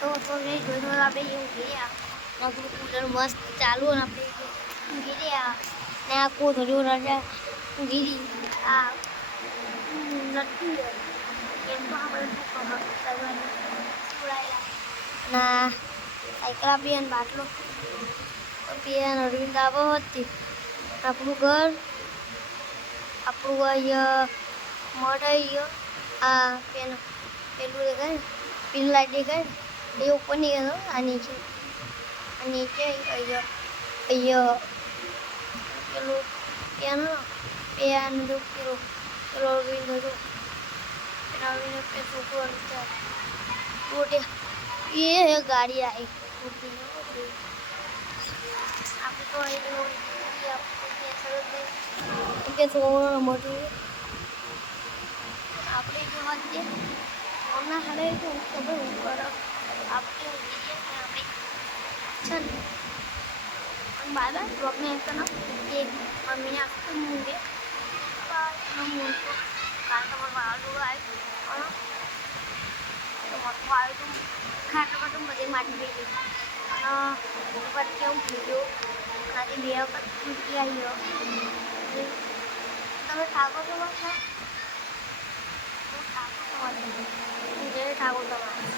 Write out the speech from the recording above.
તો એ જોઈને આપણે એવું ગયા આપણું કૂલર મસ્ત ચાલુ અને આપણે ગીર્યા ને આ કોથળીઓ રજા ગીરી આ નથી એમ તો આપણે શું ખબર ઉડાયેલા ના સાયકલ આપી અને બાટલો પીએ અરવિંદ આવો હતી આપણું ઘર આપણું અહીંયા મઠ અહીંયા આ પેલું દેખાય પેલું લાઈટ દેખાય એ ઉપર નહીં ગયો આ નીચે અહીંયા પેલું પેન જો પેલો અરવિંદ હતો પેલા અરવિંદ પે છોકરો રોટે એ ગાડી આવી આપણે તો કે છોકરો મોટું આપણે જો વાત છે હમણાં હાલે તો ખબર ઉપર આપણે આપણે છે ને બાય બ્લોગને એક ના એ મમ્મીને આખું મૂકે મૂકો કારણ કે મારું વાળું આવ્યું આવ્યું ખાટમાં તો બધી માટી પી ગઈ અને ઉપર કેવું ભૂલ્યો આજે 2 વખત ફૂટી આવ્યો તમે ઠાકો છો પાછા હું ઠાકો તમારે ઠાકો તમારે